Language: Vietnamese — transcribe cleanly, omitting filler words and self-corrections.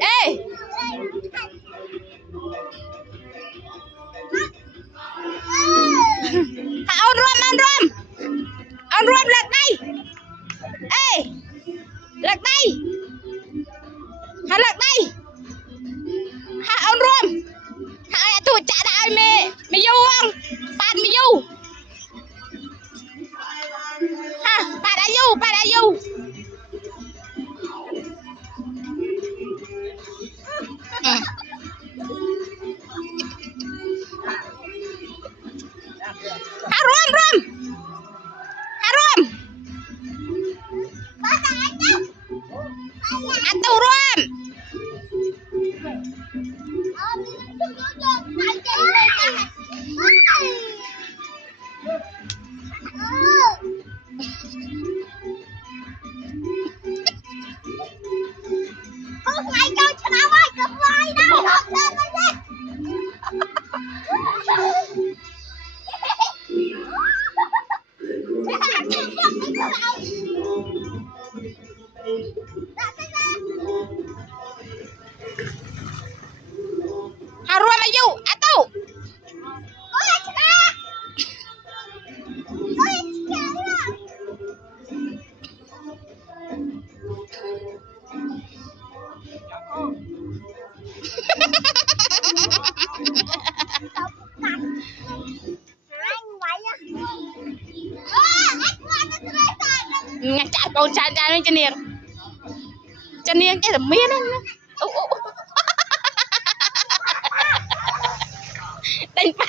ê ông rôm lật đây ê lật đây hả lật đây hả ông rôm hả tụi chả đại mày du không bạn mày du hả bạn đã du Harum atau rum harum ayu atau ngacak con trai với chân niêng cái thằng miên đánh